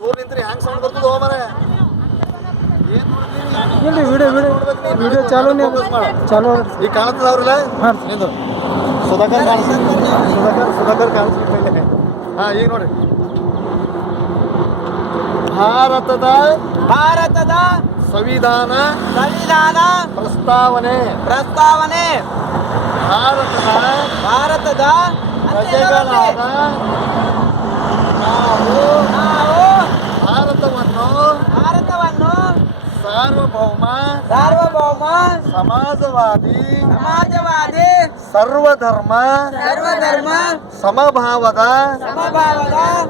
ಊರ್ ನಿಂತ್ರಿ ಹ್ಯಾಂಗ್ ಸೌಂಡ್ ಬರ್ತದ ಮರ ಇಲ್ರಿ ವಿಡಿಯೋ ಚಾಲು ಈಗ ಕಾಣತ್ತದವ್ರಲ್ಲ ನಿಂದು ಸುಧಾಕರ್ ಕಾಣಿಸ್ಲಿಕ್ಕೆ ಹಾ ಈಗ ನೋಡ್ರಿ ಭಾರತದ ಸಂವಿಧಾನ ಪ್ರಸ್ತಾವನೆ ಭಾರತದ ಪ್ರಜೆಗಳಾದ ನಾವು ಭಾರತವನ್ನು ಸಾರ್ವಭೌಮ ಸಮಾಜವಾದಿ ಸರ್ವಧರ್ಮ ಸಮಭಾವದ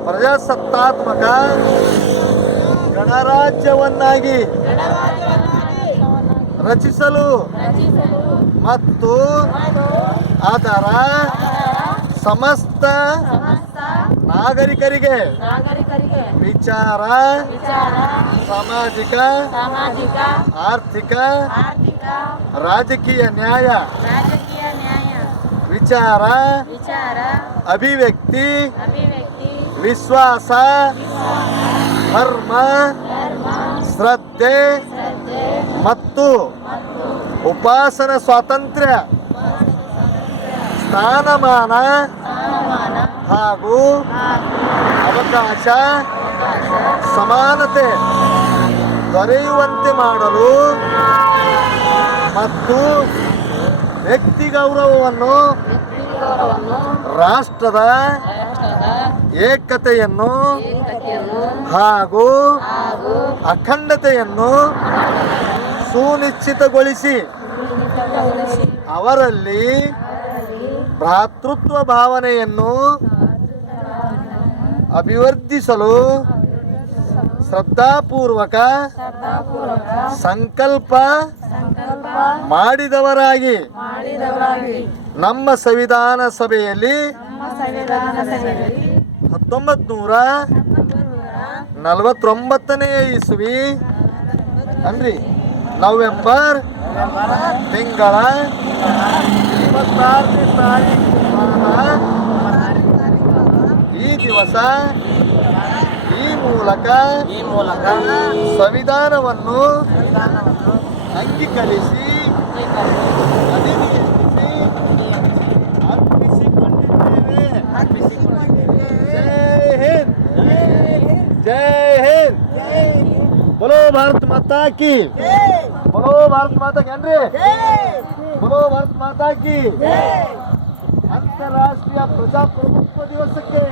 ಪ್ರಜಾಸತ್ತಾತ್ಮಕ ಗಣರಾಜ್ಯವನ್ನಾಗಿ ರಚಿಸಲು ಮತ್ತು ಅದರ ಸಮಸ್ತ ನಾಗರಿಕರಿಗೆ ವಿಚಾರ ಸಾಮಾಜಿಕ ಆರ್ಥಿಕ ರಾಜಕೀಯ ನ್ಯಾಯ ವಿಚಾರ ಅಭಿವ್ಯಕ್ತಿ ವಿಶ್ವಾಸ ಧರ್ಮ ಶ್ರದ್ಧೆ ಮತ್ತು ಉಪಾಸನ ಸ್ವಾತಂತ್ರ್ಯ ಸ್ಥಾನಮಾನ ಹಾಗೂ ಅವಕಾಶ ಸಮಾನತೆ ದೊರೆಯುವಂತೆ ಮಾಡಲು ಮತ್ತು ವ್ಯಕ್ತಿ ಗೌರವವನ್ನು ರಾಷ್ಟ್ರದ ಏಕತೆಯನ್ನು ಹಾಗೂ ಅಖಂಡತೆಯನ್ನು ಸುನಿಶ್ಚಿತಗೊಳಿಸಿ ಅವರಲ್ಲಿ ಭ್ರಾತೃತ್ವ ಭಾವನೆಯನ್ನು ಅಭಿವರ್ಧಿಸಲು ಶ್ರದ್ಧಾಪೂರ್ವಕ ಸಂಕಲ್ಪ ಮಾಡಿದವರಾಗಿ ನಮ್ಮ ಸಂವಿಧಾನ ಸಭೆಯಲ್ಲಿ 1949ನೇ ಇಸ್ವಿ ಅನ್ರಿ ನವೆಂಬರ್ ತಿಂಗಳ 26ನೇ ತಾರೀಕು ಈ ದಿವಸ ಈ ಮೂಲಕ ಸಂವಿಧಾನವನ್ನು ಅಂಗೀಕರಿಸಿ जय हिंद बोलो भारत माता की बोलो भारत माता की बोलो भारत माता की अंतरराष्ट्रीय प्रजाप्रभुत्व दिवस के